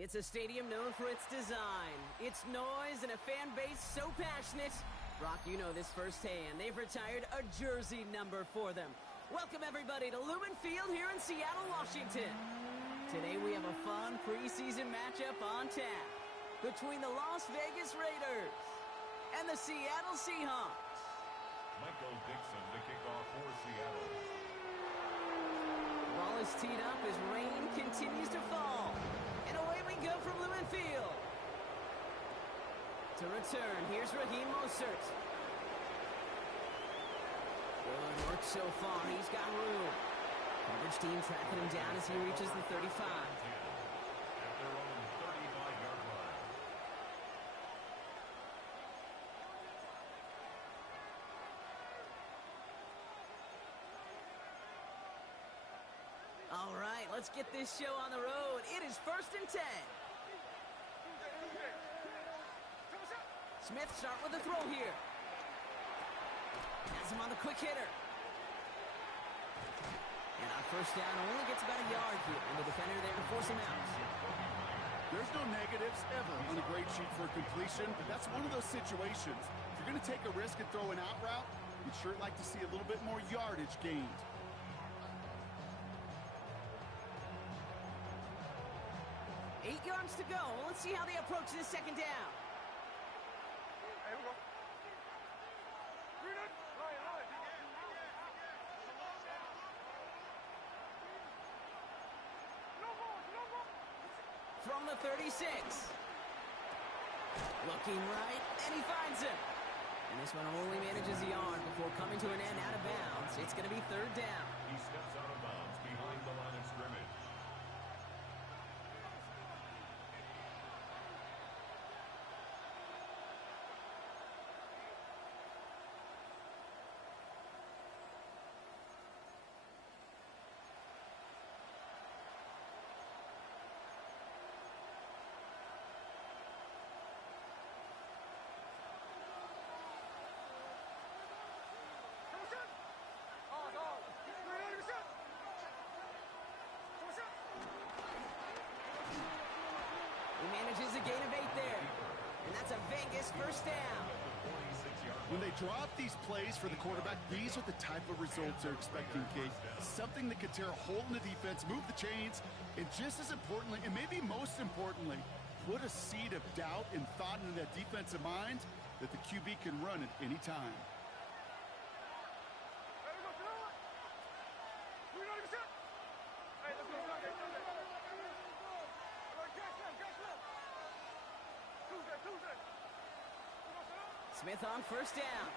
It's a stadium known for its design, its noise, and a fan base so passionate. Brock, you know this firsthand. They've retired a jersey number for them. Welcome, everybody, to Lumen Field here in Seattle, Washington. Today we have a fun preseason matchup on tap between the Las Vegas Raiders and the Seattle Seahawks. Michael Dixon to kick off for Seattle. The ball is teed up as rain continues to fall. And away we go from Lumen Field. To return, here's Raheem Mostert. Good work so far. He's got room. Coverage team tracking him down as he reaches the 35. At their own 35-yard line. All right, let's get this show on the road. It is 1st and 10. Smith start with a throw here. Has him on the quick hitter. And on first down, only gets about a yard here. And the defender there to force him out. There's no negatives ever on a grade sheet for completion, but that's one of those situations. If you're going to take a risk and throw an out route, you'd sure like to see a little bit more yardage gained. Eight yards to go. Let's see how they approach this second down. Here we go. From the 36. Looking right, and he finds him. And this one only manages a yard before coming to an end out of bounds. It's going to be 3rd down. He steps out of bounds behind the line of scrimmage. He manages a gain of 8 there. And that's a Vegas first down. When they drop these plays for the quarterback, these are the type of results they're expecting, Kate. Something that could tear a hole in the defense, move the chains, and just as importantly, and maybe most importantly, put a seed of doubt and thought into that defensive mind that the QB can run at any time. Smith on first down.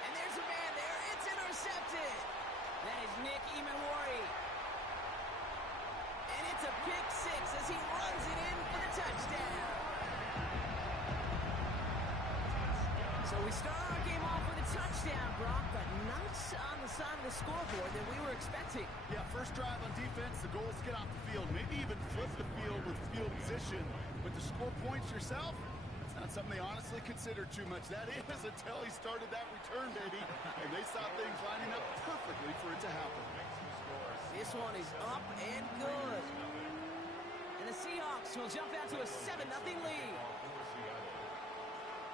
And there's a man there. It's intercepted. That is Nick Imawari. And it's a pick 6 as he runs it in for the touchdown. So we start our game off with a touchdown, Brock, but not on the side of the scoreboard that we were expecting. Yeah, first drive on defense, the goal is to get off the field. Maybe even flip the field with field position. But to score points yourself, not something they honestly consider too much. That is until he started that return, baby. And they saw things lining up perfectly for it to happen. This one is up and good. And the Seahawks will jump out to a 7-0 lead.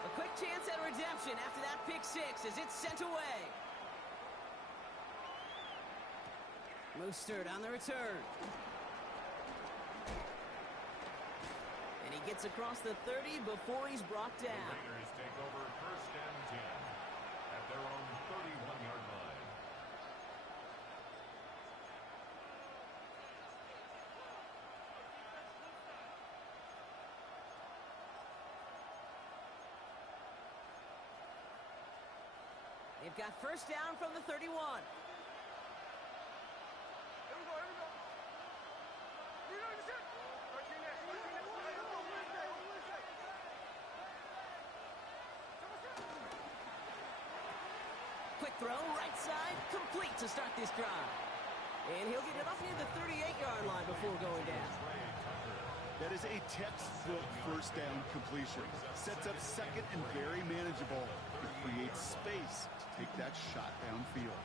A quick chance at redemption after that pick 6 as it's sent away. Mostert on the return. And he gets across the 30 before he's brought down. The Raiders take over 1st and 10 at their own 31-yard line. They've got first down from the 31. Quick throw, right side, complete to start this drive. And he'll get it up near the 38-yard line before going down. That is a textbook first down completion. Sets up second and very manageable. It creates space to take that shot downfield.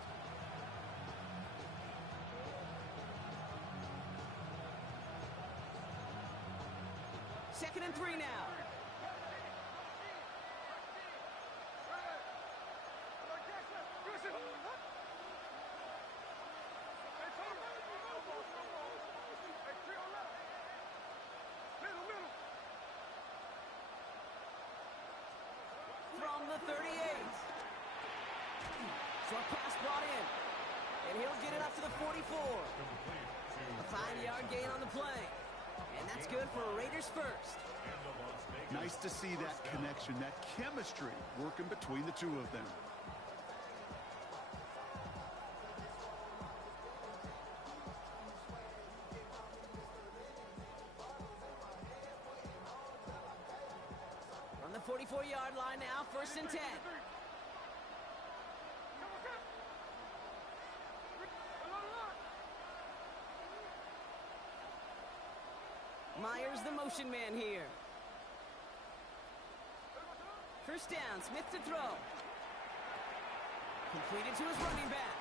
2nd and 3 now. From the 38. Short pass brought in. And he'll get it up to the 44. A 5-yard gain on the play. And that's good for a Raiders first. Nice to see that connection, that chemistry working between the two of them. On the 44-yard line now, 1st and 10. Myers the motion man here. 1st down, Smith to throw. Completed to his running back.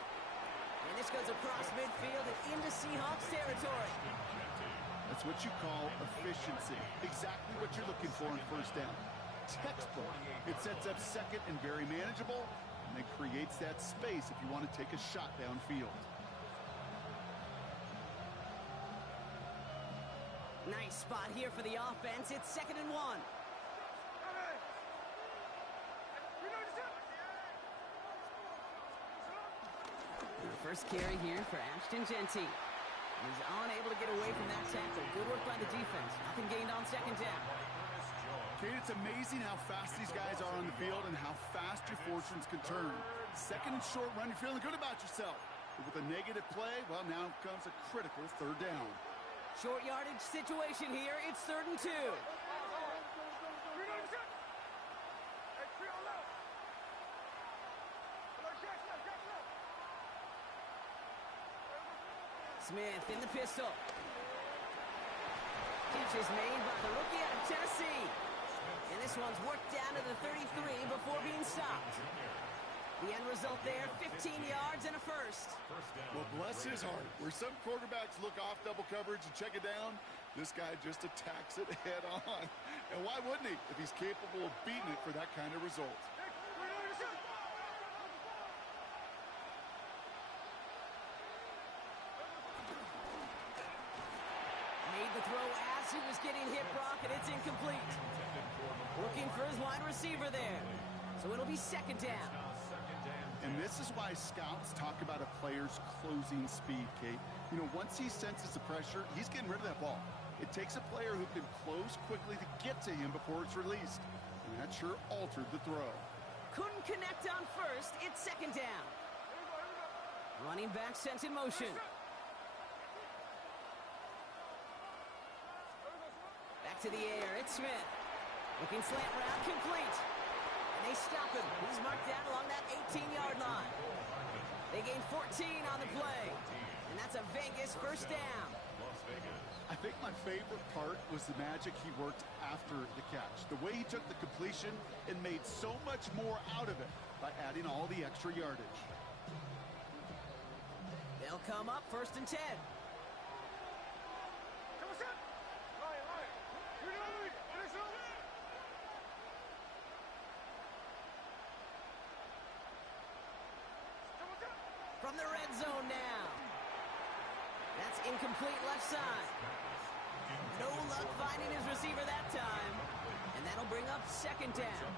And this goes across midfield and into Seahawks territory. That's what you call efficiency. Exactly what you're looking for in 1st down. Textbook. It sets up 2nd and very manageable, and then creates that space if you want to take a shot downfield. Nice spot here for the offense. It's 2nd and 1. The first carry here for Ashton Genty. He's unable to get away from that tackle. Good work by the defense. Nothing gained on 2nd down. Kate, it's amazing how fast these guys are on the field and how fast your fortunes can turn. 2nd and short run, you're feeling good about yourself. But with a negative play, well, now comes a critical 3rd down. Short yardage situation here. It's 3rd and 2. Smith in the pistol. Catch is made by the rookie out of Tennessee. And this one's worked down to the 33 before being stopped. The end result there, 15 yards and a first. Well, bless his heart. Where some quarterbacks look off double coverage and check it down, this guy just attacks it head on. And why wouldn't he if he's capable of beating it for that kind of result? Made the throw as he was getting hit, Brock, and it's incomplete. Looking for his wide receiver there. So it'll be 2nd down. And this is why scouts talk about a player's closing speed, Kate. You know, once he senses the pressure, he's getting rid of that ball. It takes a player who can close quickly to get to him before it's released. And that sure altered the throw. Couldn't connect on 1st. It's 2nd down. Running back sent in motion. Back to the air. It's Smith. Looking slant route, complete. And they stop him. He's marked down along that 18-yard line. They gain 14 on the play. And that's a Vegas 1st down. I think my favorite part was the magic he worked after the catch. The way he took the completion and made so much more out of it by adding all the extra yardage. They'll come up 1st and 10. From the red zone now. That's incomplete left side. No luck finding his receiver that time. And that'll bring up 2nd down.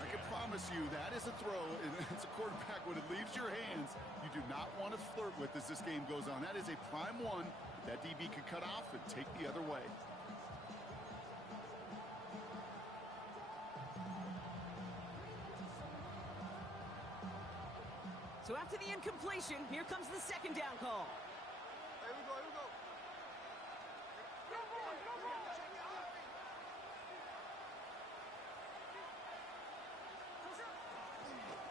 I can promise you that is a throw, and it's a quarterback when it leaves your hands, you do not want to flirt with as this game goes on. That is a prime one that DB could cut off and take the other way. So after the incompletion, here comes the 2nd down call. Here we go, here we go.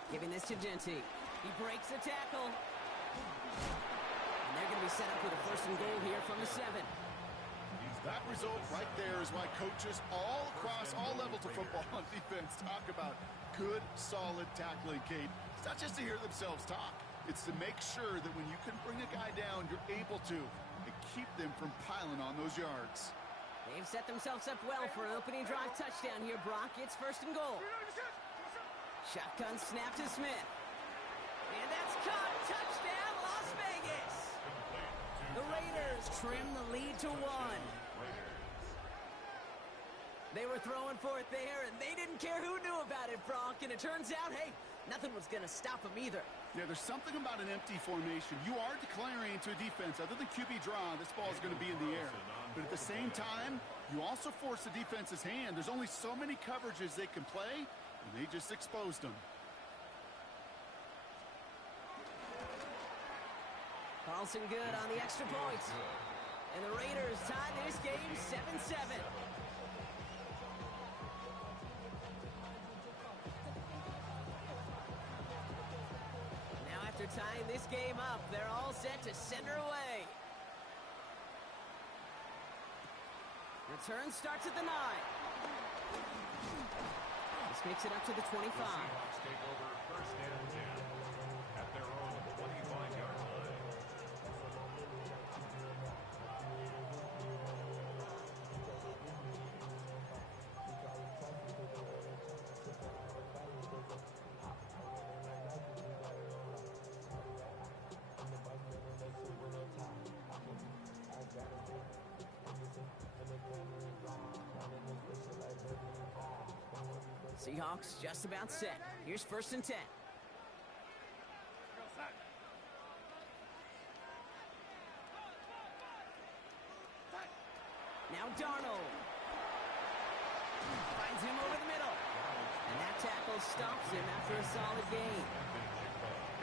Giving this to Genty. He breaks the tackle. And they're going to be set up with a 1st and goal here from the 7. That result right there is why coaches all across all levels of football on defense talk about good, solid tackling, Kate. It's not just to hear themselves talk. It's to make sure that when you can bring a guy down, you're able to and keep them from piling on those yards. They've set themselves up well for an opening drive touchdown here, Brock. It's 1st and goal. Shotgun snap to Smith. And that's caught. Touchdown, Las Vegas. The Raiders trim the lead to 1. They were throwing for it there, and they didn't care who knew about it, Brock. And it turns out, hey, nothing was going to stop them either. Yeah, there's something about an empty formation. You are declaring to a defense, other than QB draw, this ball is going to be in the air. But at the same time, you also force the defense's hand. There's only so many coverages they can play, and they just exposed them. Carlson good on the extra point. And the Raiders tie this game 7-7. Now after tying this game up, they're all set to send her away. Return starts at the 9. This makes it up to the 25. The Seahawks take over 1st and 10 at their own 25-yard line. Seahawks just about set. Here's 1st and 10. Now Darnold. Finds him over the middle. And that tackle stops him after a solid gain.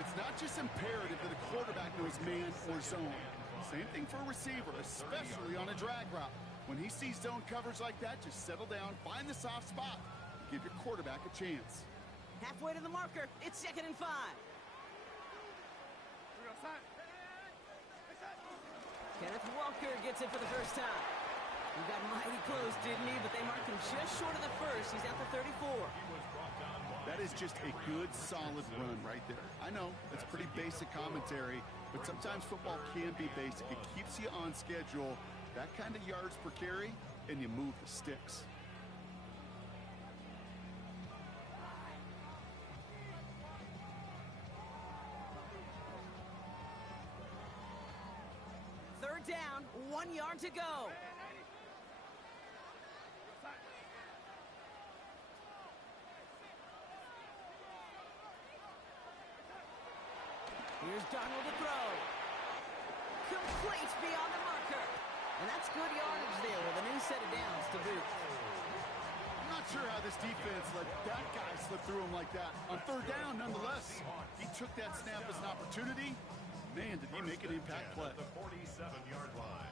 It's not just imperative that a quarterback knows man or zone. Same thing for a receiver, especially on a drag route. When he sees zone coverage like that, just settle down, find the soft spot. Give your quarterback a chance. Halfway to the marker. It's 2nd and 5. Kenneth Walker gets it for the first time. He got mighty close, didn't he? But they marked him just short of the first. He's at the 34. That is just a good, solid run right there. I know, that's pretty basic commentary, but sometimes football can be basic. It keeps you on schedule. That kind of yards per carry, and you move the sticks. Down, 1 yard to go. Here's Darnold to throw. Complete beyond the marker. And that's good yardage there with a new set of downs to boot. I'm not sure how this defense let that guy slip through him like that. On 3rd down, nonetheless, he took that snap as an opportunity. Man, did he make an impact play. The 47-yard line.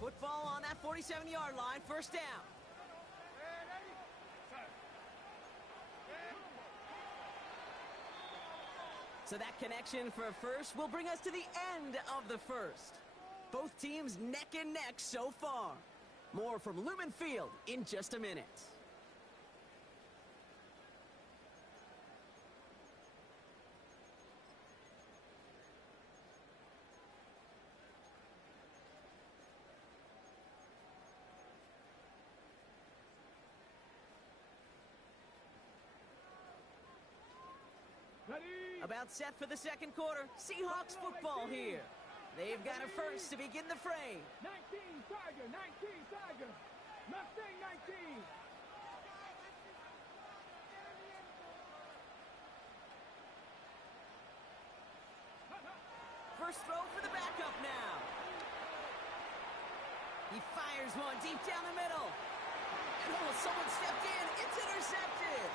Football on that 47-yard line, 1st down. So that connection for a first will bring us to the end of the first. Both teams neck and neck so far. More from Lumen Field in just a minute. About set for the 2nd quarter. Seahawks football here. They've got a first to begin the fray. 19 Tiger, 19 Tiger. Mustang 19. First throw for the backup now. He fires one deep down the middle. And someone stepped in. It's intercepted.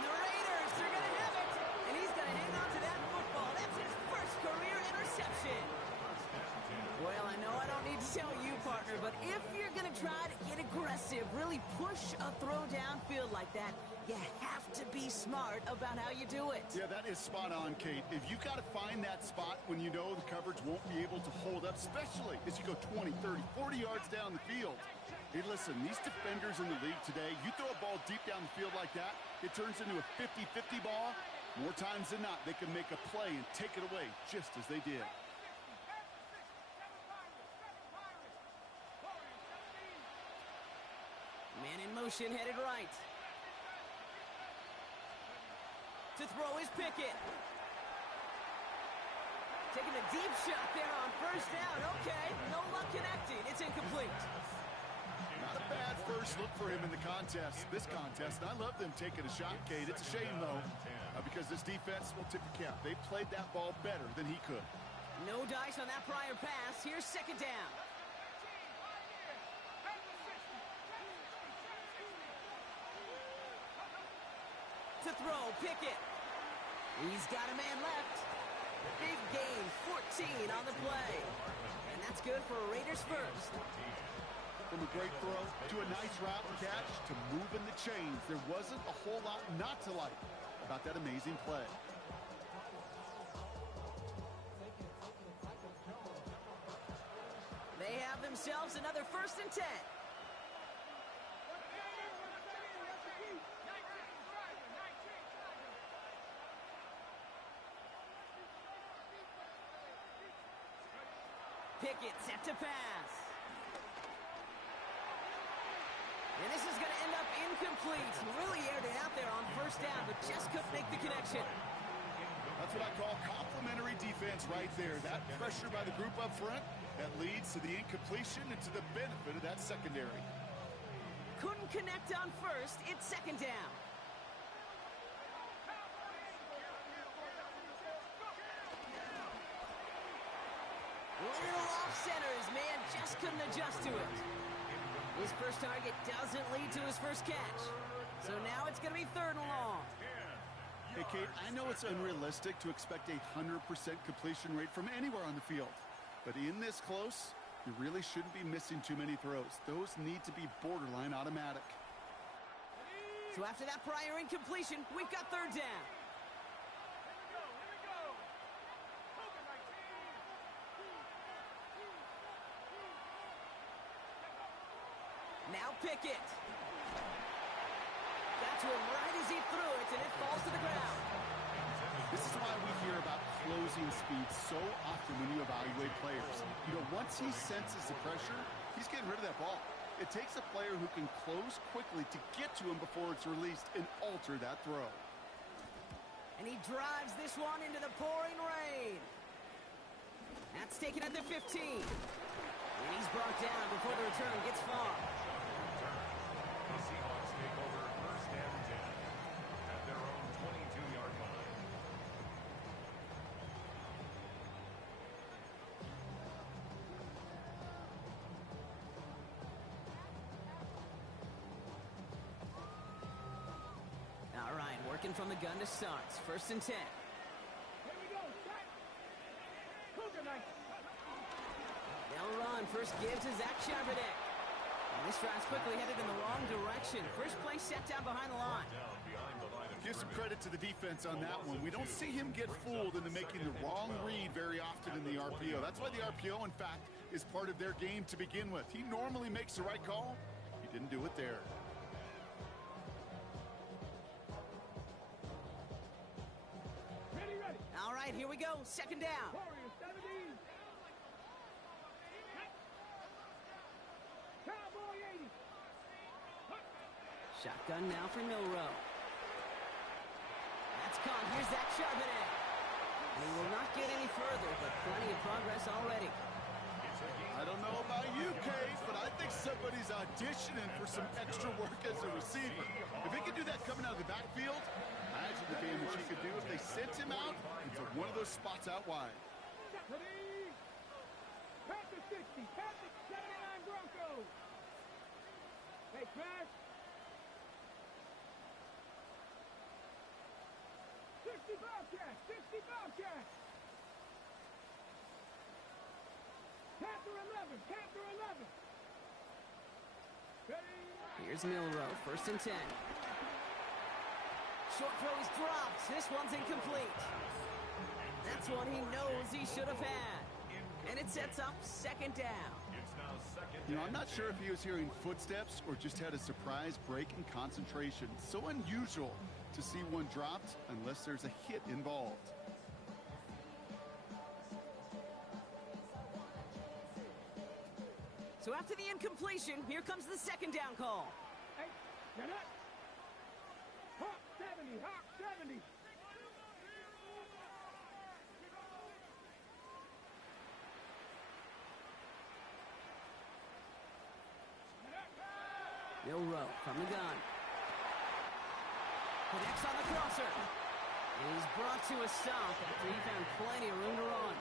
And the Raiders are going to have it. And he's going to hang on to that football. That's his first career interception. Well, I know I don't need to tell you, partner, but but if you're going to try to get aggressive, really push a throw downfield like that, you have to be smart about how you do it. Yeah, that is spot on, Kate. If you got to find that spot when you know the coverage won't be able to hold up, especially as you go 20, 30, 40 yards down the field. Hey, listen, these defenders in the league today, you throw a ball deep down the field like that, it turns into a 50-50 ball. More times than not, they can make a play and take it away just as they did. Man in motion, headed right. To throw is Pickett. Taking a deep shot there on first down. Okay, no luck connecting. It's incomplete. Not a bad first look for him in the contest. This contest, and I love them taking a shot, Kate. It's a shame, though, because this defense will tip the cap. They played that ball better than he could. No dice on that prior pass. Here's second down. To throw, Pickett. He's got a man left. Big gain, 14 on the play. And that's good for a Raiders first. From a great throw to a nice route catch to moving the chains, there wasn't a whole lot not to like about that amazing play. They have themselves another 1st and 10. Pickett set to pass. And this is going to end up incomplete. Really aired it out there on first down, but just couldn't make the connection. That's what I call complimentary defense right there. That pressure by the group up front, that leads to the incompletion and to the benefit of that secondary. Couldn't connect on first. It's second down. Little off center. His man just couldn't adjust to it. His first target doesn't lead to his first catch. So now it's going to be 3rd and long. Hey, Kate, I know it's unrealistic to expect a 100% completion rate from anywhere on the field. But in this close, you really shouldn't be missing too many throws. Those need to be borderline automatic. So after that prior incompletion, we've got 3rd down. Now Pickett. Got to him right as he threw it, and it falls to the ground. This is why we hear about closing speed so often when you evaluate players. You know, once he senses the pressure, he's getting rid of that ball. It takes a player who can close quickly to get to him before it's released and alter that throw. And he drives this one into the pouring rain. That's taken at the 15. And he's brought down before the return gets far. The Seahawks take over 1st and 10 at their own 22-yard line. All right, working from the gun to start. 1st and 10. Here we go. Shot. Cougar night. They'll run. First give to Zach Charbonnet. And this drive's quickly headed in the wrong direction. First play set down behind the line. Down behind the line of Give some scrimmage. credit to the defense on that one. We don't see him get fooled into making the wrong read very often in the RPO. That's why the RPO, in fact, is part of their game to begin with. He normally makes the right call. He didn't do it there. Ready, ready. All right, here we go. 2nd down. Warriors 17. Cowboy 80. Shotgun now for Milrow. That's caught. Here's Zach Charbonnet. And he will not get any further, but plenty of progress already. I don't know about you, Kate, but I think somebody's auditioning for some extra work as a receiver. If he could do that coming out of the backfield, imagine the damage he could do if they sent him out into one of those spots out wide. Ready. Panther 60. Panther 79 Broncos. Hey, crash. 60 Bobcats. 60 Bobcats. Panther 11. Panther 11. Here's Milrow, 1st and 10. Short throw is dropped. This one's incomplete. That's one he knows he should have had. And it sets up 2nd down. You know, I'm not sure if he was hearing footsteps or just had a surprise break in concentration. So unusual to see one dropped unless there's a hit involved. So after the incompletion, here comes the 2nd down call. Hey, get up. Hawk 70, Hawk 70. Milrow from the gun. Connects on the crosser. And he's brought to a stop after he found plenty of room to run.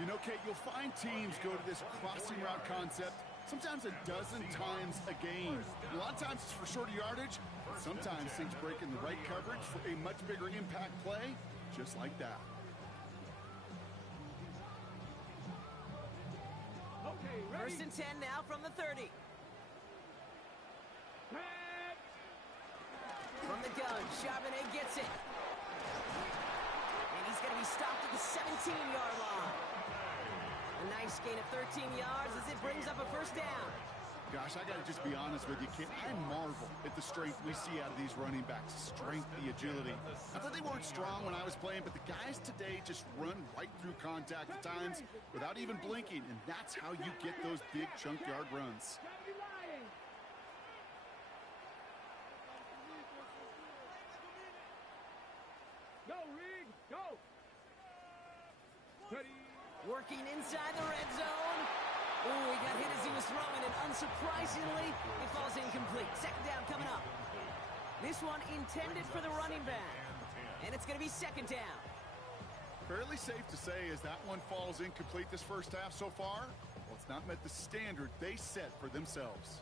You know, Kate, you'll find teams go to this crossing route concept sometimes a dozen times a game. A lot of times it's for shorter yardage, but sometimes things break in the right coverage for a much bigger impact play, just like that. Okay, ready? 1st and 10 now from the 30. From the gun, Charbonnet gets it. And he's going to be stopped at the 17-yard line. A nice gain of 13 yards as it brings up a 1st down. Gosh, I got to just be honest with you, Kid. I marvel at the strength we see out of these running backs. Strength, the agility. I thought they weren't strong when I was playing, but the guys today just run right through contact at times without even blinking, and that's how you get those big chunk yard runs. Go, Rig, go. Ready. Working inside the red zone. Ooh, he got hit as he was throwing, and unsurprisingly, it falls incomplete. 2nd down coming up. This one intended for the running back. And it's going to be 2nd down. Fairly safe to say as that one falls incomplete this first half so far, well, it's not met the standard they set for themselves.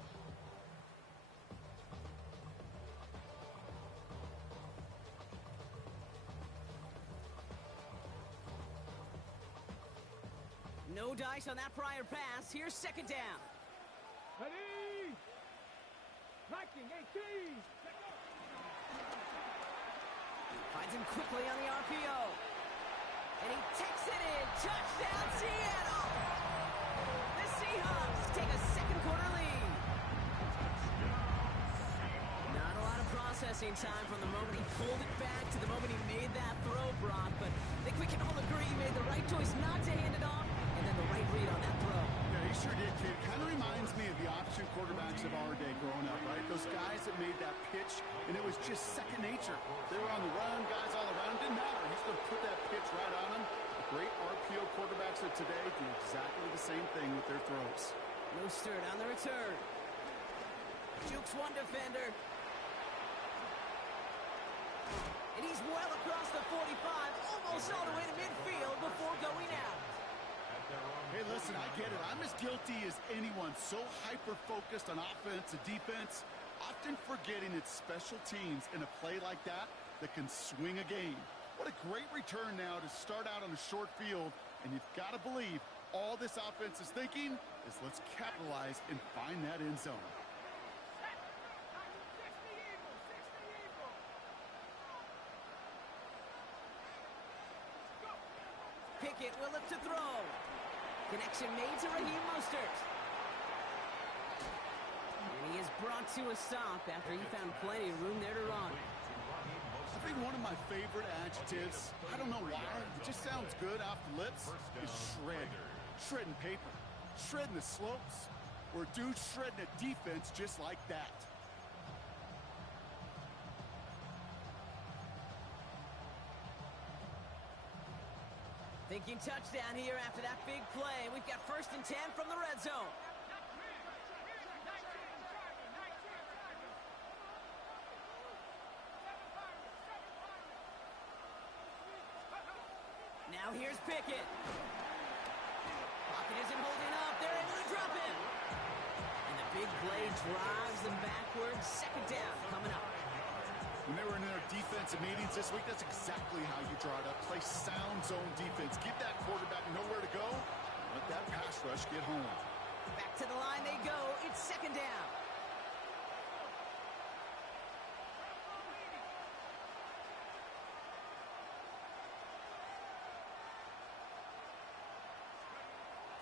No dice on that prior pass. Here's 2nd down. Ready. Viking 18. Finds him quickly on the RPO. And he takes it in. Touchdown, Seattle! The Seahawks take a 2nd quarter lead. Not a lot of processing time from the moment he pulled it back to the moment he made that throw, Brock. But I think we can all agree he made the right choice not to hand it off. And then the right read on that throw. Yeah, he sure did, kid. Kind of reminds me of the option quarterbacks of our day growing up, right? Those guys that made that pitch, and it was just second nature. They were on the run, guys all around. Didn't matter. He's going to put that pitch right on them. The great RPO quarterbacks of today do exactly the same thing with their throws. No start on the return. Jukes one defender. And he's well across the 45, almost all the way to midfield before going out. Hey, listen, I get it. I'm as guilty as anyone. So hyper-focused on offense and defense, often forgetting it's special teams in a play like that that can swing a game. What a great return now to start out on a short field, and you've got to believe all this offense is thinking is let's capitalize and find that end zone. Pickett will look to throw. Connection made to Raheem Mostert. And he is brought to a stop after he found plenty of room there to run. I think one of my favorite adjectives, I don't know why, it just sounds good off the lips, is shred. Shredding paper. Shredding the slopes. Or dude shredding a defense just like that. Thinking touchdown here after that big play. We've got 1st and 10 from the red zone. Now here's Pickett. Pocket isn't holding up. They're able to drop him. And the big play drives them backwards. 2nd down coming up. When they were in their defensive meetings this week, that's exactly how you draw it up. Play sound zone defense. Give that quarterback nowhere to go. Let that pass rush get home. Back to the line they go. It's 2nd down.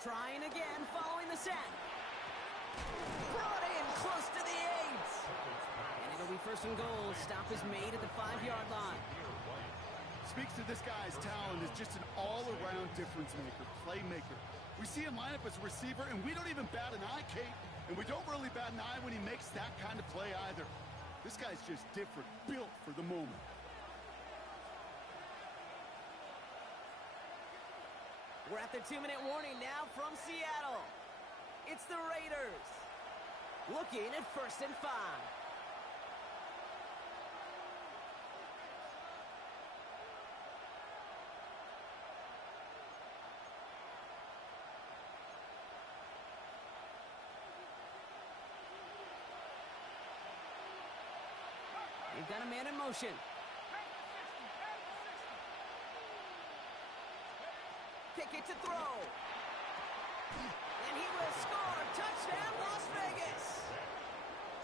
Trying again, following the sack. Brought in close to the 8. And it'll be first and goal. Stop is made at the 5-yard line. Speaks to this guy's talent as just an all-around difference maker, playmaker. We see him line up as a receiver, and we don't even bat an eye, Kate. And we don't really bat an eye when he makes that kind of play either. This guy's just different, built for the moment. We're at the 2-minute warning now from Seattle. It's the Raiders. Looking at 1st and 5. They've got a man in motion. Kick it to throw. And he will score. Touchdown, Las Vegas.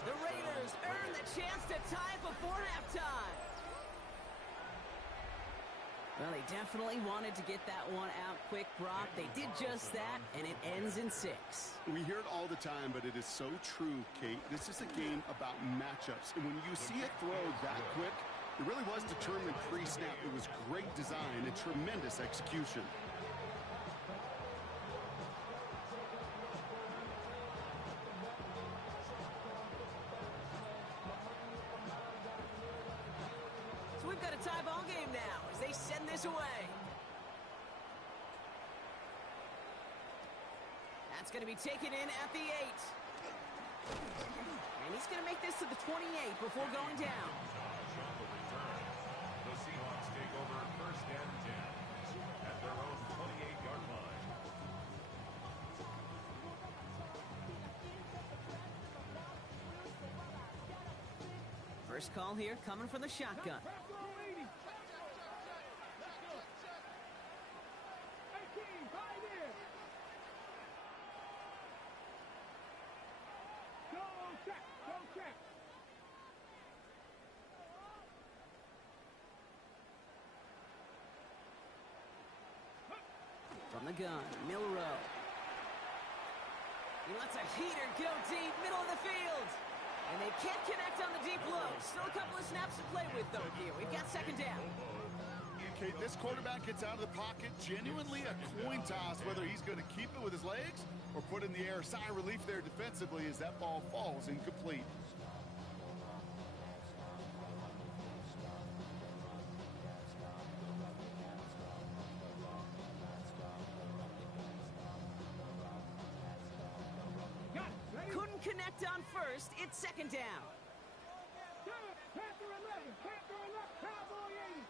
The Raiders earn the chance to tie it before halftime. Well, they definitely wanted to get that one out quick, Brock. They did just that, and it ends in 6. We hear it all the time, but it is so true, Kate. This is a game about matchups. And when you see it throw that quick, it really was determined pre-snap. It was great design and tremendous execution. So we've got a tie ball game now as they send this away. That's going to be taken in at the 8. And he's going to make this to the 28 before going down. The Seahawks take over 1st and 10 at their own 28-yard line. First call here coming from the shotgun. From the gun, Milrow. He lets a heater go deep, middle of the field. And they can't connect on the deep low. Still a couple of snaps to play with, though, here. We've got 2nd down. Okay, this quarterback gets out of the pocket. Genuinely a coin toss whether he's going to keep it with his legs or put in the air. Sigh of relief there defensively as that ball falls incomplete. Couldn't connect on first. It's 2nd down. Panther 11, Panther 11, Cowboy 80.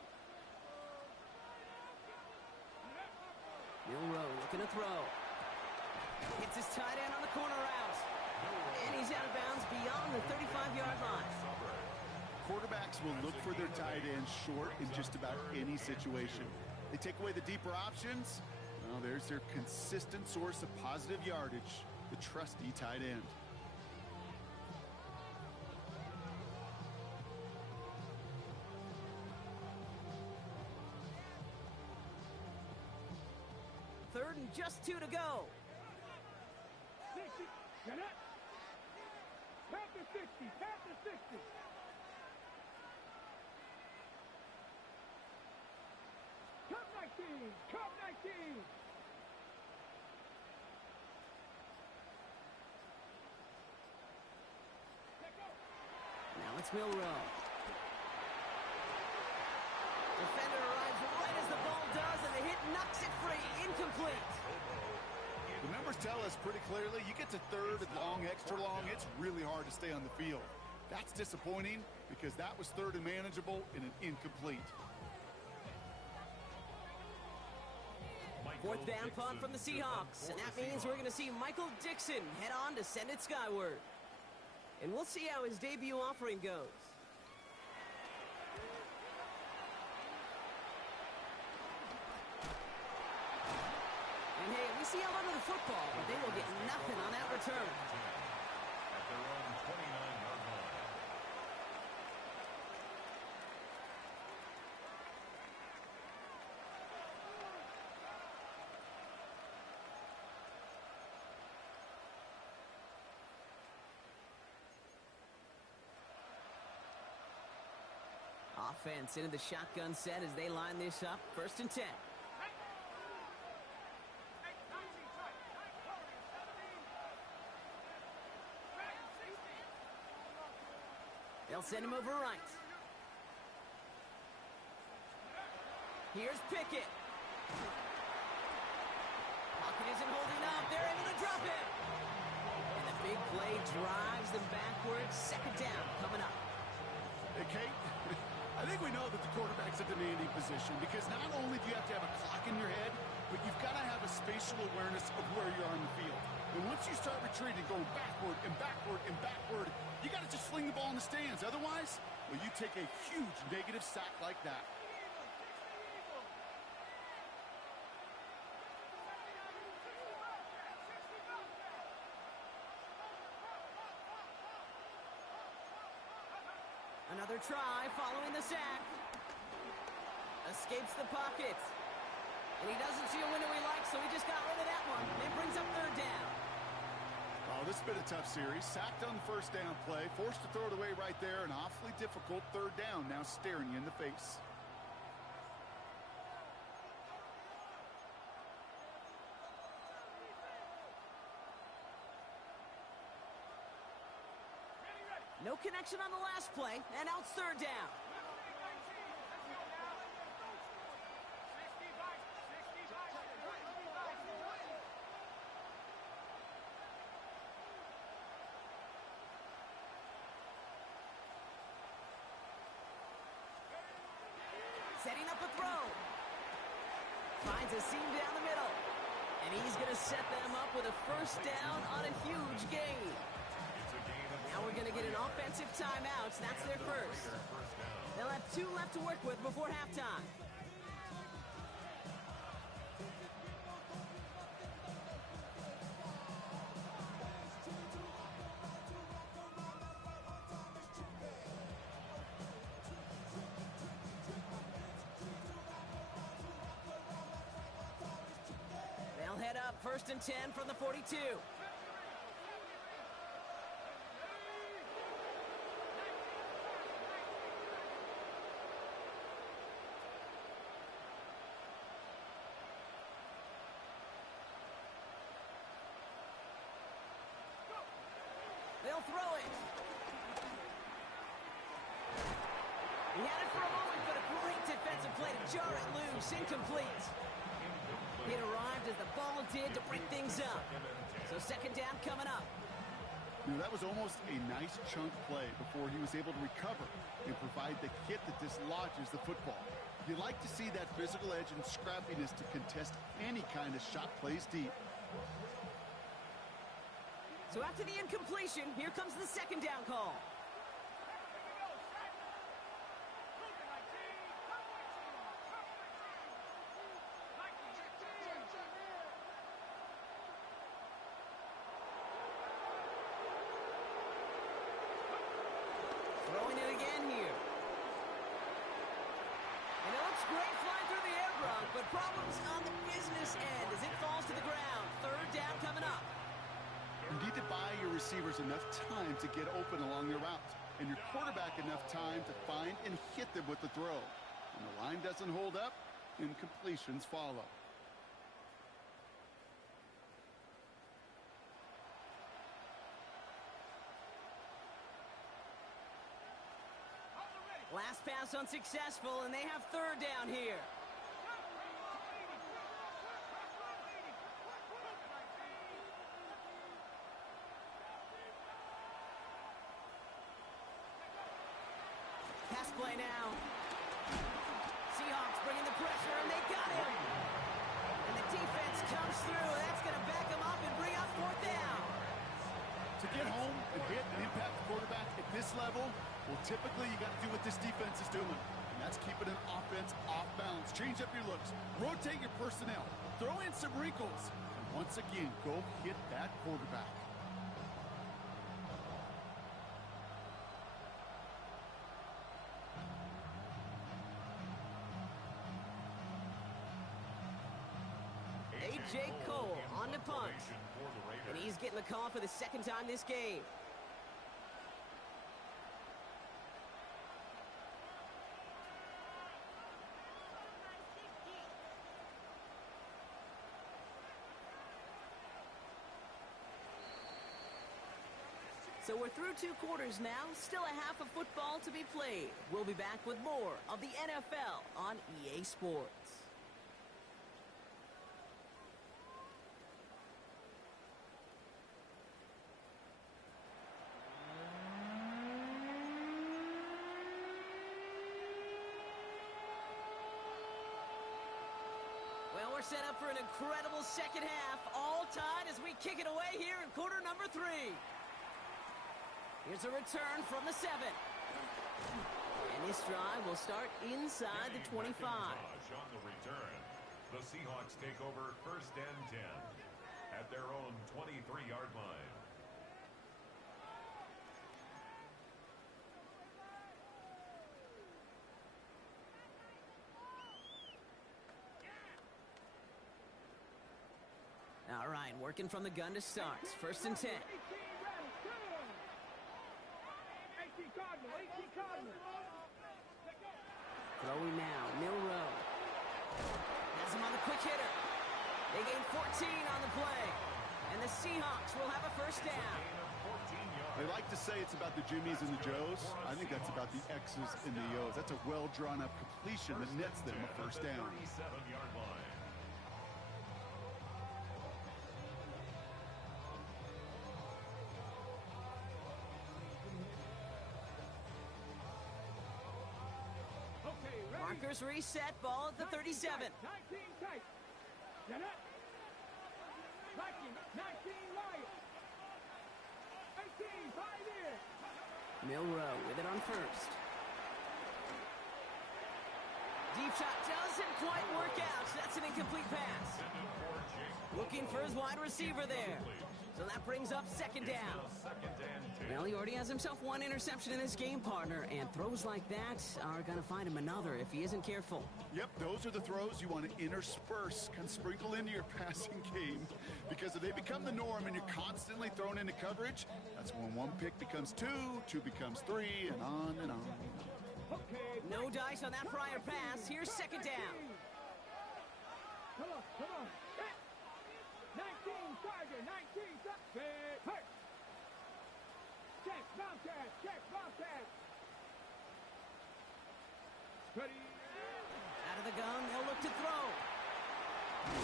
Milrow looking to throw. Hits his tight end on the corner route. And he's out of bounds beyond the 35-yard line. Quarterbacks will look for their tight ends short in just about any situation. They take away the deeper options. Well, there's their consistent source of positive yardage, the trusty tight end. Third and just 2 to go. 60, get up. Panther 60, Panther 60. Cup 19, Cup 19. Now it's Milrow. Defender arrives right as the ball does, and the hit knocks it free. Incomplete. The numbers tell us pretty clearly, you get to 3rd and long, extra long, it's really hard to stay on the field. That's disappointing because that was 3rd and manageable and an incomplete. 4th down punt from the Seahawks, and that means we're going to see Michael Dixon head on to send it skyward. And we'll see how his debut offering goes. And hey, we see held onto the football, but they will get nothing on that return. At their own 29-yard line. Offense into the shotgun set as they line this up. 1st and 10. They'll send him over right. Here's Pickett. Pocket isn't holding up. They're able to drop it. And the big play drives them backwards. 2nd down coming up. Hey, Kate, I think we know that the quarterback's a demanding position because not only do you have to have a clock in your head, but you've got to have a spatial awareness of where you're on the field. And once you start retreating, going backward and backward and backward, you got to just sling the ball in the stands. Otherwise, well, you take a huge negative sack like that. Another try following the sack. Escapes the pocket. And he doesn't see a window he likes, so he just got rid of that one. And brings up 3rd down. Oh, this has been a tough series. Sacked on the 1st down play. Forced to throw it away right there. An awfully difficult 3rd down now staring you in the face. No connection on the last play, and now it's 3rd down. Setting up a throw. Finds a seam down the middle. And he's going to set them up with a 1st down on a huge gain. Now we're going to get an offensive timeout. That's their 1st. They'll have 2 left to work with before halftime. They'll head up 1st and 10 from the 42. They'll throw it. He had it for a moment, but a great defensive play to jar it loose. Incomplete. It arrived as the ball did to break things up. So 2nd down coming up. You know, that was almost a nice chunk play before he was able to recover and provide the hit that dislodges the football. You like to see that physical edge and scrappiness to contest any kind of shot plays deep. So after the incompletion, here comes the 2nd down call. Throwing it again here. And it looks great flying through the air, Gronk, but problems on the business end as it falls to the ground. 3rd down coming up. You need to buy your receivers enough time to get open along their routes, and your quarterback enough time to find and hit them with the throw. When the line doesn't hold up, incompletions follow. Last pass unsuccessful, and they have 3rd down here. Pass play now. Seahawks bringing the pressure, and they got him. And the defense comes through. That's going to back him up and bring up 4th down. To get home and hit and impact the quarterback at this level, well, typically you got to do what this defense is doing, and that's keeping an offense off balance. Change up your looks, rotate your personnel, throw in some wrinkles, and once again, go hit that quarterback. A.J. Cole on the punt. And he's getting the call for the 2nd time this game. So we're through 2 quarters now, still a half of football to be played. We'll be back with more of the NFL on EA Sports. Well, we're set up for an incredible second half, all tied as we kick it away here in quarter number 3. Here's a return from the 7. And this drive will start inside the 25. On the return, the Seahawks take over first and 10 at their own 23-yard line. All right, working from the gun to start. First and 10. Throwing now, Milrow. Has him on the quick hitter. They gain 14 on the play. And the Seahawks will have a first down. They like to say it's about the Jimmies and the Joes. I think that's about the X's and the O's. That's a well-drawn-up completion that nets them a first down. 37-yard line. Markers reset, ball at the 37. 19 tight. Get up. 19 wide. 18, 5 in. Milrow with it on first. Deep shot doesn't quite work out. That's an incomplete pass. Looking for his wide receiver there. So that brings up second down. Well, he already has himself 1 interception in this game, partner, and throws like that are going to find him another if he isn't careful. Yep, those are the throws you want to intersperse, kind of sprinkle into your passing game, because if they become the norm and you're constantly thrown into coverage, that's when 1 pick becomes 2, 2 becomes 3, and on and on. No dice on that prior pass. Here's second down. Come on. 19 target, 19 target. Hurt. Check, Bobcat. Ready. Out of the gun, they'll look to throw.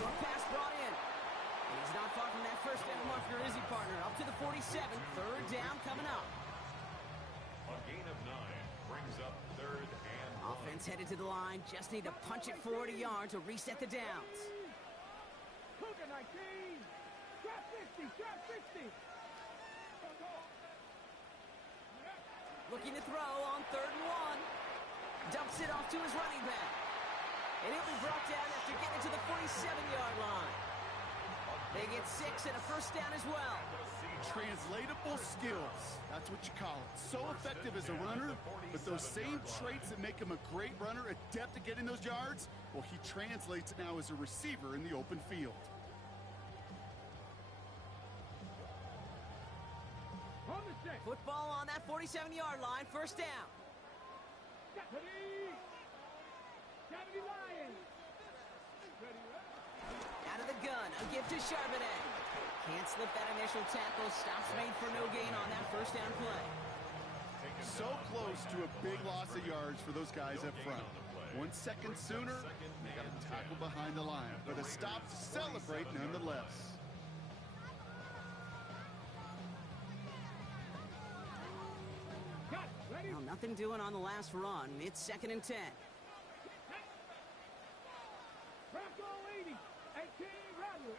Short pass brought in. And he's not far from that first down marker, is he, partner? Up to the 47. Third down coming up. A gain of 9 brings up third and 1. Offense headed to the line. Just need to punch it 40 yards to reset the downs. Cougar 19. Trap 50. Looking to throw on third and 1. Dumps it off to his running back. And he'll be brought down after getting to the 47-yard line. They get 6 and a first down as well. Translatable skills. That's what you call it. So effective as a runner, but those same traits that make him a great runner, adept at getting those yards, well, he translates it now as a receiver in the open field. Football on that 47-yard line, first down. Out of the gun, a give to Charbonnet. Can't slip that initial tackle. Stops made for no gain on that first down play. So close to a big loss of yards for those guys up front. 1 second sooner, they got a tackle behind the line, but a stop to celebrate nonetheless. Well, nothing doing on the last run. It's second and 10. Bronco 80. 18 Rattler.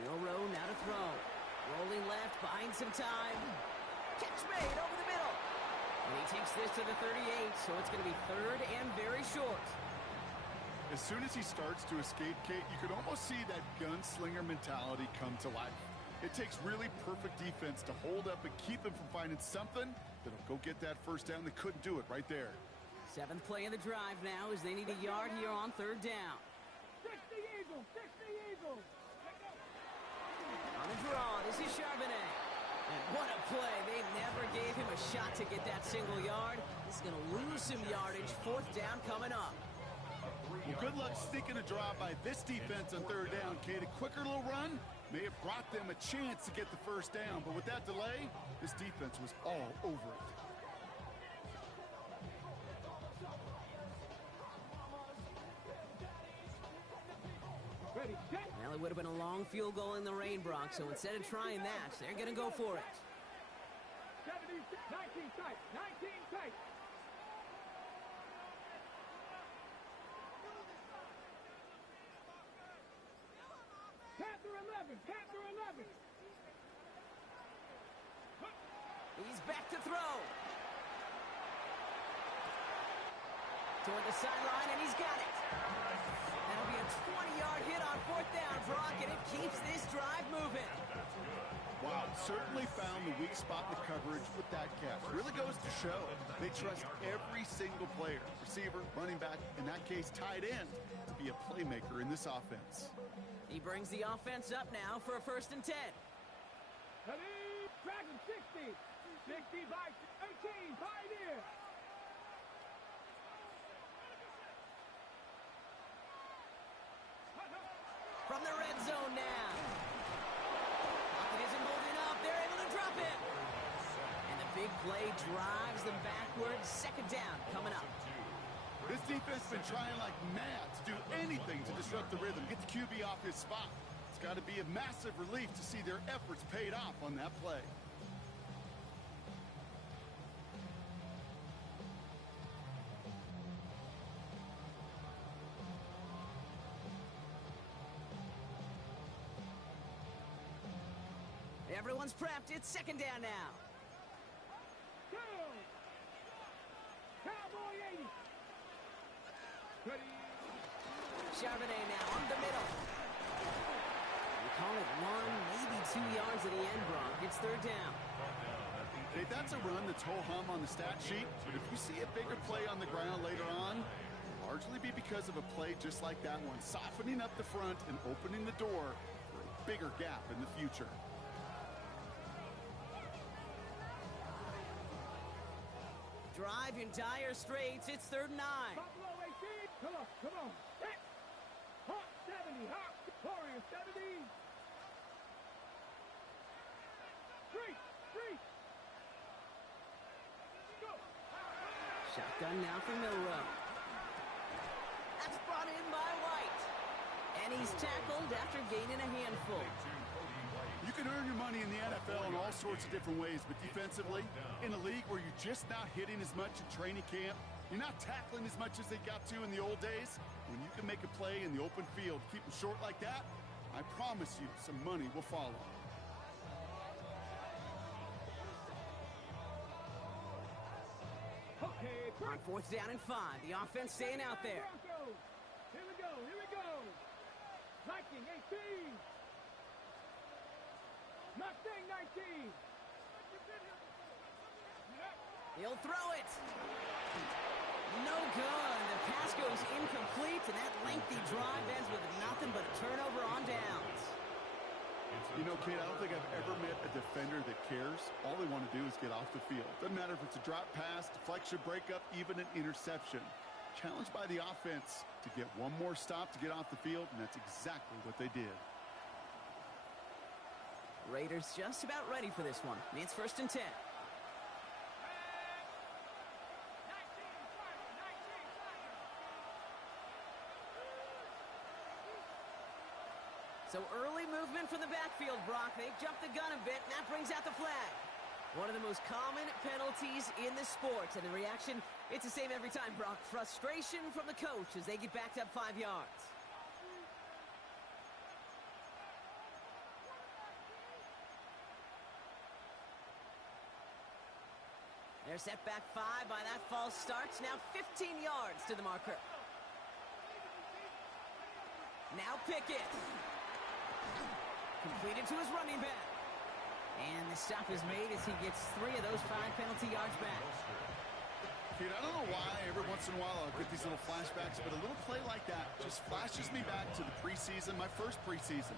Milrow now to throw. Rolling left, buying some time. Catch made over the middle. And he takes this to the 38, so it's going to be third and very short. As soon as he starts to escape, Kate, you can almost see that gunslinger mentality come to life. It takes really perfect defense to hold up and keep him from finding something that'll go get that first down. They couldn't do it right there. 7th play of the drive now as they need a yard here on third down. 60 Eagles. On the draw, this is Charbonnet. And what a play. They never gave him a shot to get that single yard. He's going to lose some yardage. 4th down coming up. Well, good luck sneaking a draw by this defense on 3rd down, Kate. A quicker little run may have brought them a chance to get the 1st down, but with that delay, this defense was all over it. Well, it would have been a long field goal in the rain, Brock, so instead of trying that, they're going to go for it. 70, 19 tight, 19 tight. Panther 11, Panther 11. He's back to throw. Toward the sideline, and he's got it. That'll be a 20-yard hit on 4th down, Brock, and it keeps this drive moving. Wow, certainly found the weak spot in the coverage with that catch. Really goes to show they trust every single player, receiver, running back, in that case tight end, to be a playmaker in this offense. He brings the offense up now for a 1st and 10. Dragon 60. 60 by 18. Pioneer. From the red zone now. Pocket isn't holding up. They're able to drop it. And the big play drives them backwards. 2nd down coming up. This defense has been trying like mad to do anything to disrupt the rhythm, get the QB off his spot. It's got to be a massive relief to see their efforts paid off on that play. Everyone's prepped. It's 2nd down now. Go! Cowboy 80. Ready. Charbonnet now on the middle. We call it 1, maybe 2 yards at the end, Brock. It's 3rd down. Hey, that's a run that's ho-hum on the stat sheet, but if you see a bigger play on the ground later on, it'll largely be because of a play just like that one, softening up the front and opening the door for a bigger gap in the future. Drive in dire straits. It's 3rd and 9. Buffalo 18. Come on, come on. Hit. Hawk 70. Hawk. Warrior 70. 3. Go. Shotgun now for Milrow. That's brought in by White. And he's tackled after gaining a handful. You can earn your money in the NFL in all sorts of different ways, but defensively, in a league where you're just not hitting as much in training camp, you're not tackling as much as they got to in the old days, when you can make a play in the open field, keep them short like that, I promise you some money will follow. Okay, On 4th down and 5, the offense staying out there. Here we go, here we go. Viking 18. Mustang 19. He'll throw it. No good. The pass goes incomplete, and that lengthy drive ends with nothing but a turnover on downs. You know, Kate, I don't think I've ever met a defender that cares. All they want to do is get off the field. Doesn't matter if it's a drop pass, deflection, breakup, even an interception. Challenged by the offense to get one more stop to get off the field, and that's exactly what they did. Raiders just about ready for this one. It's 1st and 10. So early movement from the backfield, Brock. They've jumped the gun a bit, and that brings out the flag. One of the most common penalties in the sport, and the reaction, it's the same every time, Brock. Frustration from the coach as they get backed up 5 yards. They're set back 5 by that false start. Now 15 yards to the marker. Now Pickett. Completed to his running back. And the stop is made as he gets 3 of those 5 penalty yards back. Kid, I don't know why every once in a while I'll get these little flashbacks, but a little play like that just flashes me back to the preseason, my first preseason.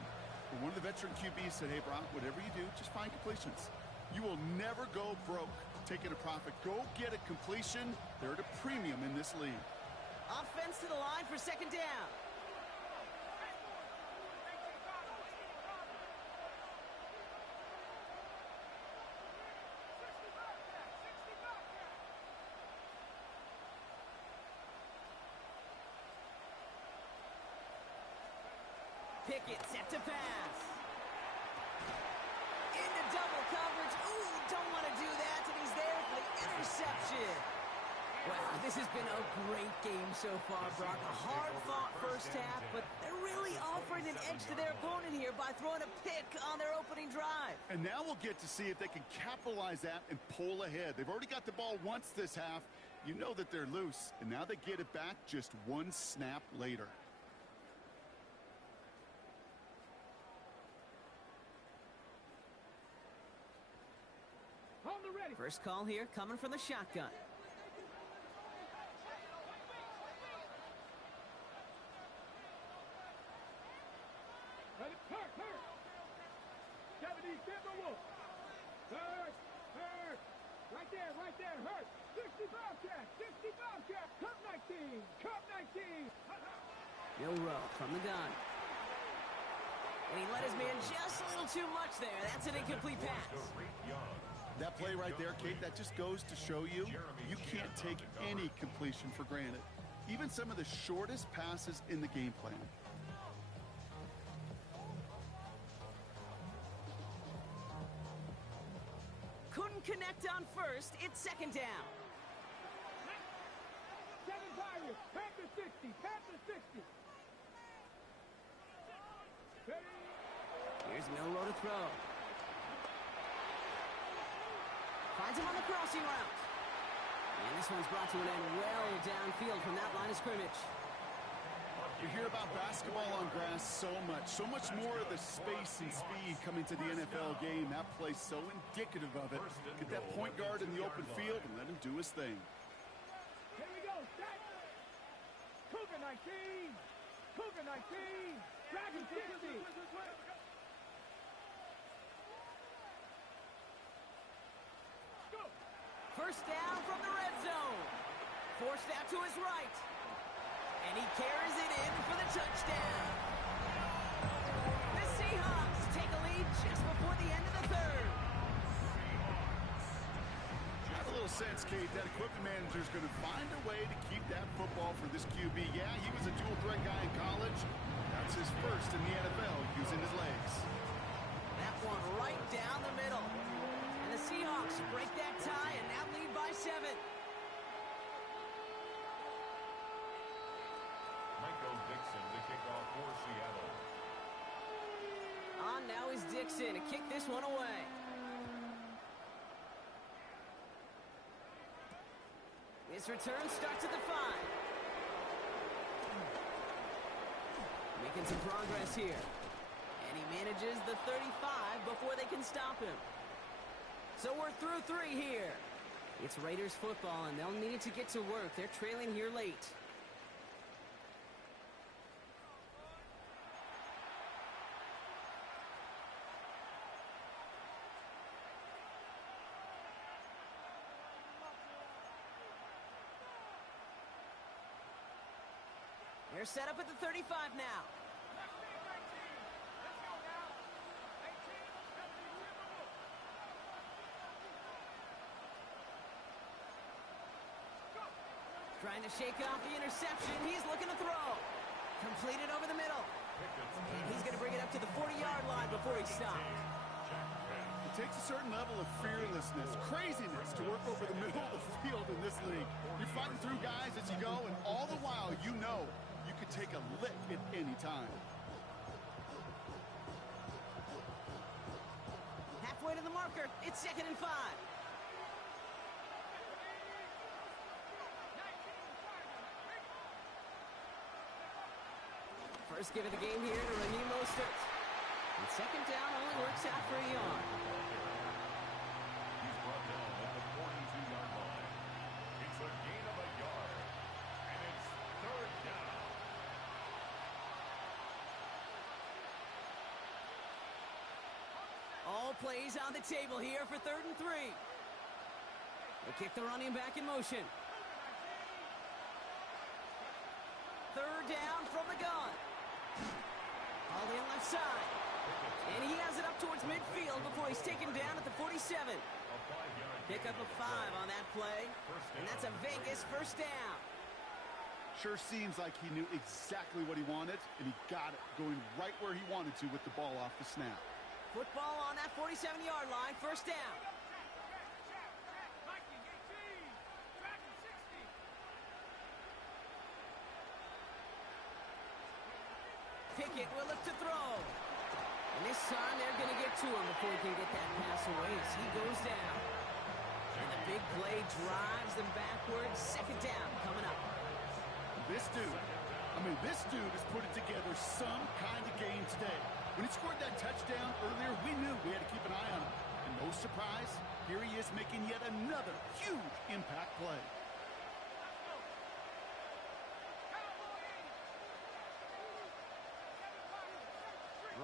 When one of the veteran QBs said, hey, Brock, whatever you do, just find completions. You will never go broke taking a profit. Go get a completion. They're at a premium in this league. Offense to the line for second down. Pickett set to pass. Into double coverage. Ooh, don't want to do that, and he's there for the interception. Wow, this has been a great game so far, Brock. A hard-fought first half, but they're really offering an edge to their opponent here by throwing a pick on their opening drive. And now we'll get to see if they can capitalize that and pull ahead. They've already got the ball once this half. You know that they're loose, and now they get it back just one snap later. First call here coming from the shotgun. Right there, hurt. 65 catch, 65 catch. Cup 19, Cup 19. Milrow from the gun. And he let his man just a little too much there. That's an incomplete pass. That play right there, Kate, that just goes to show you, you can't take any completion for granted. Even some of the shortest passes in the game plan. Couldn't connect on first. It's second down. 7 Tigers, Panther 60, Panther 60. Here's Milrow to throw. Finds him on the crossing route. And this one's brought to an end well downfield from that line of scrimmage. You hear about basketball on grass so much more of the space and speed coming to the NFL game. That play's so indicative of it. Get that point guard in the open field and let him do his thing. Here we go, set. Cougar 19, Cougar 19, Dragon 60. First down from the red zone. Forced out to his right. And he carries it in for the touchdown. The Seahawks take a lead just before the end of the third. I have a little sense, Kate, that equipment manager is going to find a way to keep that football for this QB. Yeah, he was a dual threat guy in college. That's his first in the NFL using his legs. That one right down the middle. And the Seahawks break that tie and now lead by 7. Dixon to kick off for Seattle. On now is Dixon to kick this one away. His return starts at the 5. Making some progress here. And he manages the 35 before they can stop him. So we're through 3 here. It's Raiders football, and they'll need to get to work. They're trailing here late. They're set up at the 35 now. Trying to shake off the interception. He's looking to throw. Completed over the middle. And he's going to bring it up to the 40-yard line before he stopped. It takes a certain level of fearlessness, craziness to work over the middle of the field in this league. You're fighting through guys as you go, and all the while you know you could take a lick at any time. Halfway to the marker. It's 2nd and 5. First give of the game here to Raheem Mostert. And second down only works out for a yard. He's brought down at the 42-yard line. It's a gain of a yard. And it's 3rd down. All plays on the table here for 3rd and 3. They kick the running back in motion. 3rd down from the gun. All the left side. And he has it up towards midfield before he's taken down at the 47. Pick up a 5 on that play. And that's a Vegas first down. Sure seems like he knew exactly what he wanted, and he got it, going right where he wanted to with the ball off the snap. Football on that 47-yard line, first down. Pickett will look to throw. And this time they're going to get to him before he can get that pass away as he goes down. And the big play drives them backwards. 2nd down coming up. This dude has put it together some kind of game today. When he scored that touchdown earlier, we knew we had to keep an eye on him. And no surprise, here he is making yet another huge impact play.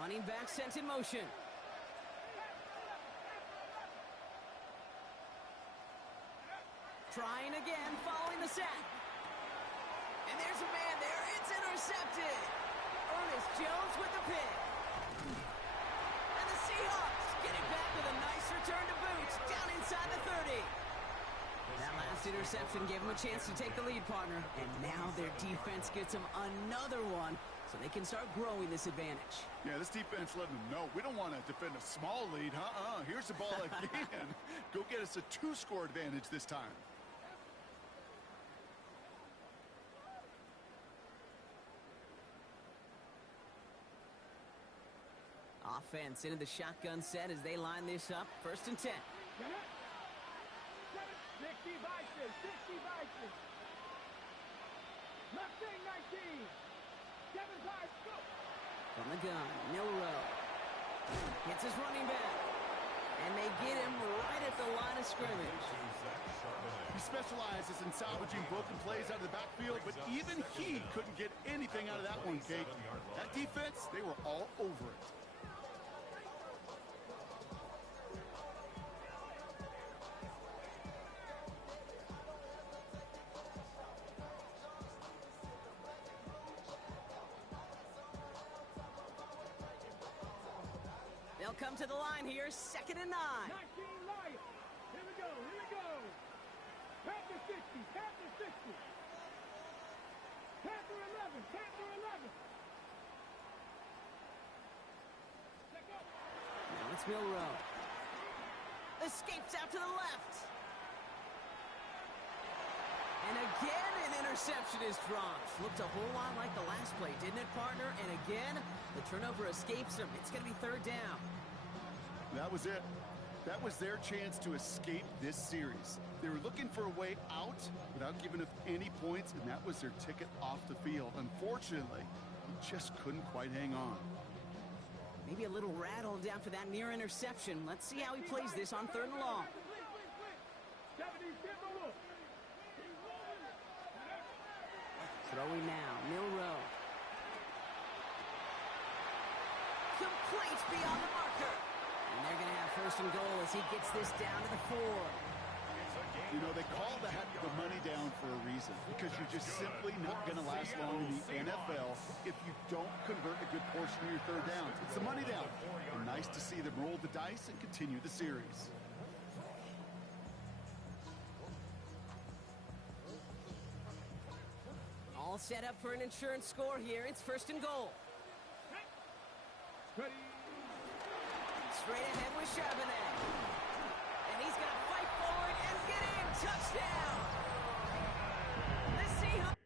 Running back sent in motion. Trying again, following the sack. And there's a man there. It's intercepted. Ernest Jones with the pick. And the Seahawks get it back with a nice return to boot down inside the 30. That last interception gave them a chance to take the lead, partner. And now their defense gets them another one so they can start growing this advantage. Yeah, this defense letting them know we don't want to defend a small lead. Here's the ball again. Go get us a 2-score advantage this time. Offense into the shotgun set as they line this up. 1st and 10. 60 vices, 60 vices. Left wing 19. 7-5, go. From the gun, Milrow. Hits his running back. And they get him right at the line of scrimmage. He specializes in salvaging broken plays out of the backfield, but even he couldn't get anything out of that one, Kate. That defense, they were all over it. They'll come to the line here, 2nd and 9. 19 Lions. Here we go, here we go. Panther 60, Panther 60. Panther 11, Panther 11. Check up. Now it's Milrow. Escapes out to the left. And again, an interception is dropped. Looked a whole lot like the last play, didn't it, partner? And again, the turnover escapes him. It's going to be 3rd down. That was it. That was their chance to escape this series. They were looking for a way out without giving up any points, and that was their ticket off the field. Unfortunately, he just couldn't quite hang on. Maybe a little rattled after that near interception. Let's see how he plays this on 3rd and long. Throwing now, Milrow. Complete beyond the marker. And they're going to have 1st and goal as he gets this down to the 4. You know, they call that the money down for a reason, because you're just simply not going to last long in the NFL if you don't convert a good portion of your 3rd downs. It's the money down. And nice to see them roll the dice and continue the series. All set up for an insurance score here. It's 1st and goal. Ready. Straight ahead with Charbonnet. And he's going to fight forward and get in. Touchdown. The Seahawks.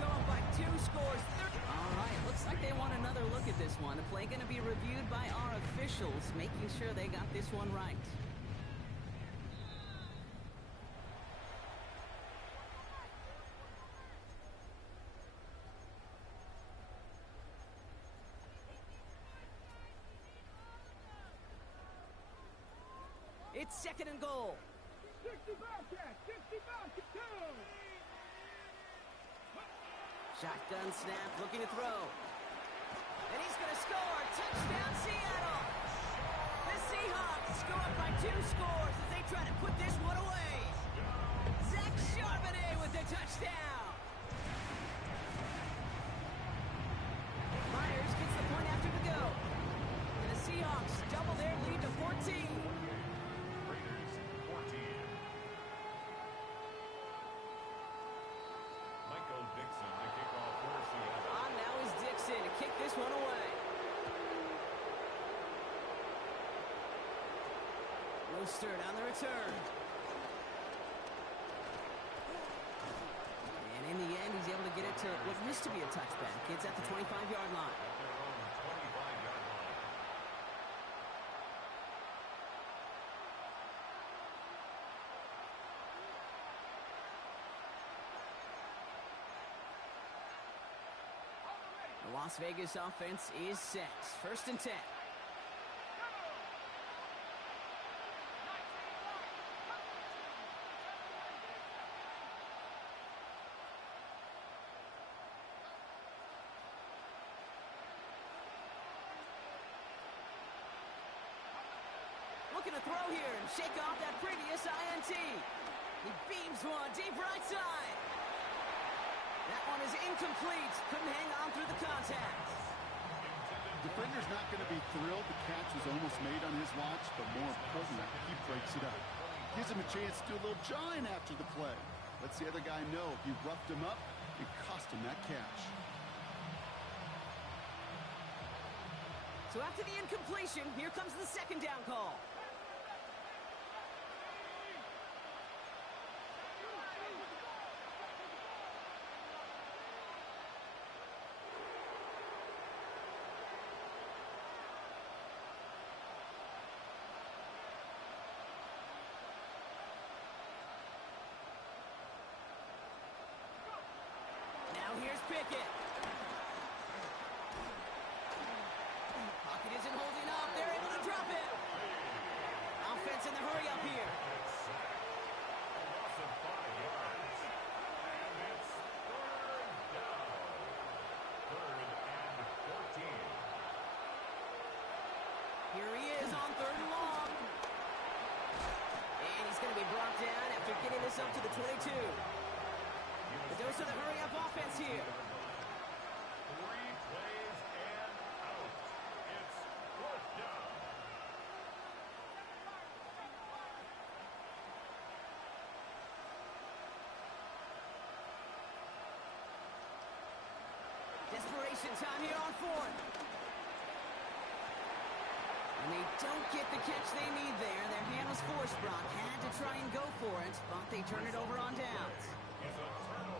Going by 2 scores. All right, looks like they want another look at this one. The play going to be reviewed by our officials, making sure they got this one right. It's 2nd and goal. 60 Bobcat, 60 Bobcat, 2. Shotgun snap, looking to throw. And he's going to score. Touchdown, Seattle. The Seahawks go up by 2 scores as they try to put this one away. Zach Charbonnet with the touchdown. Myers gets the point after the go. And the Seahawks double their lead to 14. Raiders 14. Michael Dixon to kick off for Seattle. On now is Dixon to kick this one away. Mostert on the return. And in the end, he's able to get it to what used to be a touchback. It's at the 25-yard line. At their own 25-yard line. The Las Vegas offense is set. 1st and 10. Looking to throw here and shake off that previous INT. He beams one deep right side. That one is incomplete. Couldn't hang on through the contact. Defender's not going to be thrilled. The catch was almost made on his watch, but more importantly, he breaks it up. Gives him a chance to do a little jawing after the play. Lets the other guy know he roughed him up and cost him that catch. So after the incompletion, here comes the 2nd down call. Here's Pickett. Pocket isn't holding up. They're able to drop it. Offense in the hurry up here. A loss of 5 yards. And it's 3rd down. 3rd and 14. Here he is on 3rd and long. And he's going to be brought down after getting this up to the 22. The dose of the hurry-up offense here. 3 plays and out. It's 4th down. Desperation time here on 4th. And they don't get the catch they need there. Their hand was forced. Brock had to try and go for it, but they turn it over on downs.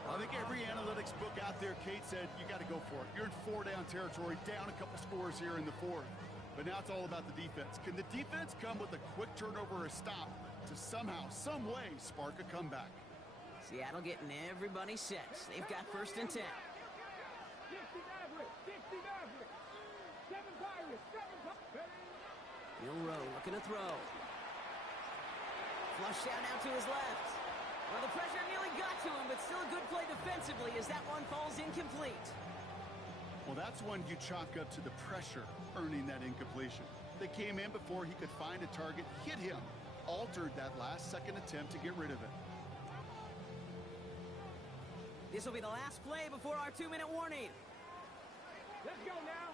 I think every analytics book out there, Kate, said you got to go for it. You're in 4-down territory, down a couple scores here in the 4th. But now it's all about the defense. Can the defense come with a quick turnover or a stop to somehow, some way, spark a comeback? Seattle getting everybody set. They've got 1st and 10. 60 Mavericks, 60 Mavericks. 7 Pirates, 7 Pirates. Bill Rowe looking to throw. Flushed out now to his left. Well, the pressure nearly got to him, but still a good play defensively as that one falls incomplete. Well, that's one you chalk up to the pressure earning that incompletion. They came in before he could find a target, hit him, altered that last-second attempt to get rid of it. This will be the last play before our 2-minute warning. Let's go now.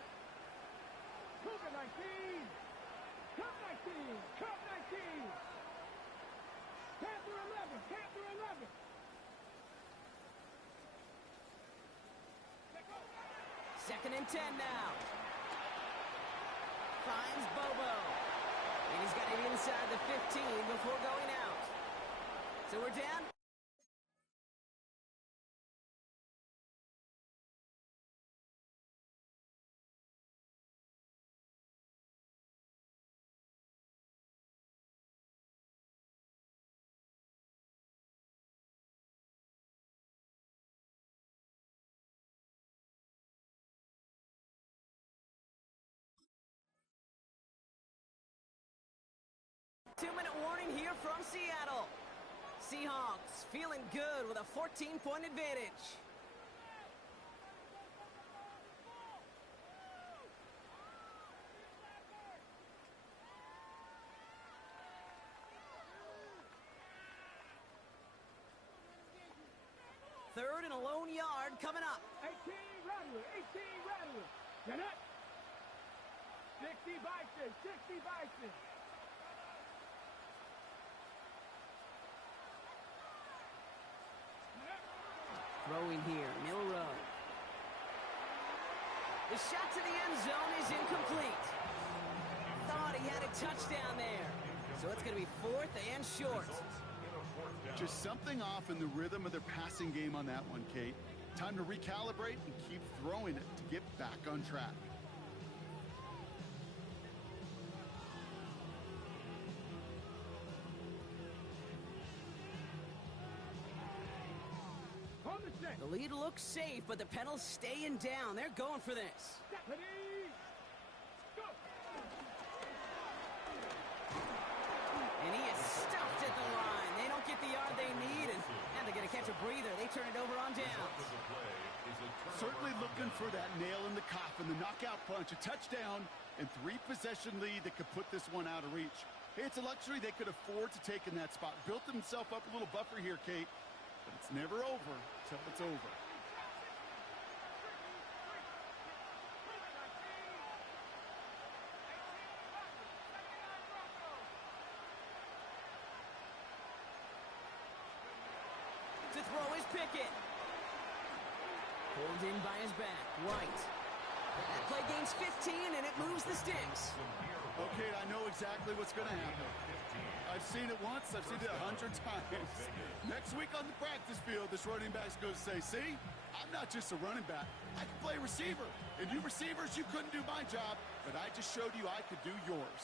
Cougar 19. Cup 19. Cup 19. Panther 11. Panther 11. Second and 10 now. Finds Bobo. And he's got it inside the 15 before going out. So we're down. Two-minute warning here from Seattle. Seahawks feeling good with a 14-point advantage. own yard coming up. 18 Rattler, 18 Rattler. Get up. 60 Bison, 60 Bison. Throwing here, Milrow. The shot to the end zone is incomplete. Thought he had a touchdown there. So it's going to be 4th and short. Just something off in the rhythm of their passing game on that one, Kate. Time to recalibrate and keep throwing it to get back on track. The lead looks safe, but the pedal's staying down. They're going for this. Stephanie, go. And he is stuffed at the line. They don't get the yard they need, and they're going to catch a breather. They turn it over on downs. Certainly looking for that nail in the coffin, the knockout punch, a touchdown, and 3-possession lead that could put this one out of reach. Hey, it's a luxury they could afford to take in that spot. Built themselves up a little buffer here, Kate, but it's never over till it's over. To throw is Pickett. Pulled in by his back, White. That play gains 15, and it moves the sticks. Okay, I know exactly what's going to happen. I've seen it once, I've seen it 100 times. Next week on the practice field, this running back's going to say, see, I'm not just a running back. I can play receiver. And you receivers, you couldn't do my job, but I just showed you I could do yours.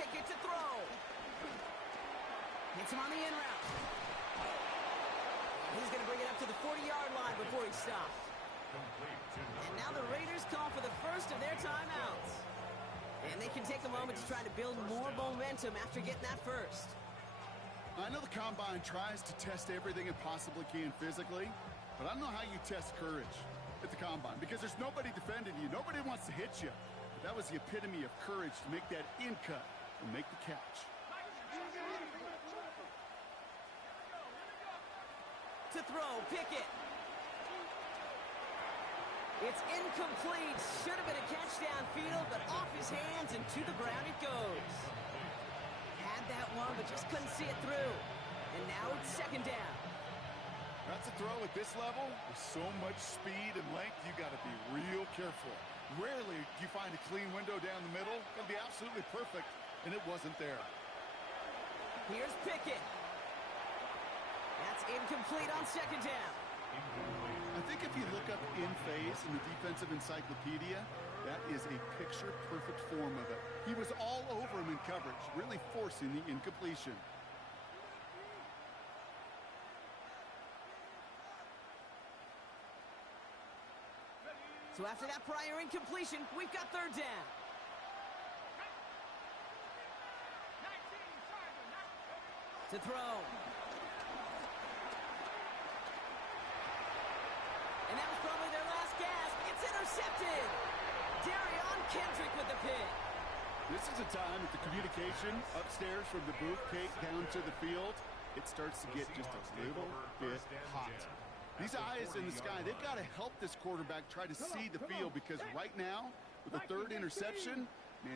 Pickett to throw. Hits him on the in route. He's going to bring it up to the 40-yard line before he stops. And now the Raiders call for the first of their timeouts. And they can take a moment to try to build more momentum after getting that first. I know the Combine tries to test everything it possibly can physically, but I don't know how you test courage at the Combine because there's nobody defending you. Nobody wants to hit you. But that was the epitome of courage to make that in cut and make the catch. To throw, Pickett. It's incomplete. Should have been a catch downfield, but off his hands and to the ground it goes. Had that one, but just couldn't see it through. And now it's 2nd down. That's a throw at this level with so much speed and length, you got to be real careful. Rarely do you find a clean window down the middle. It'll be absolutely perfect, and it wasn't there. Here's Pickett. That's incomplete on 2nd down. I think if you look up in phase in the defensive encyclopedia, that is a picture-perfect form of it. He was all over him in coverage, really forcing the incompletion. So after that prior incompletion, we've got 3rd down. To throw. And that was probably their last gasp. It's intercepted. Darion Kendrick with the pick. This is a time that the communication upstairs from the booth, Kate, down to the field, it starts to get just a little bit hot. These eyes in the sky, they've got to help this quarterback try to see the field because right now, with the 3rd interception,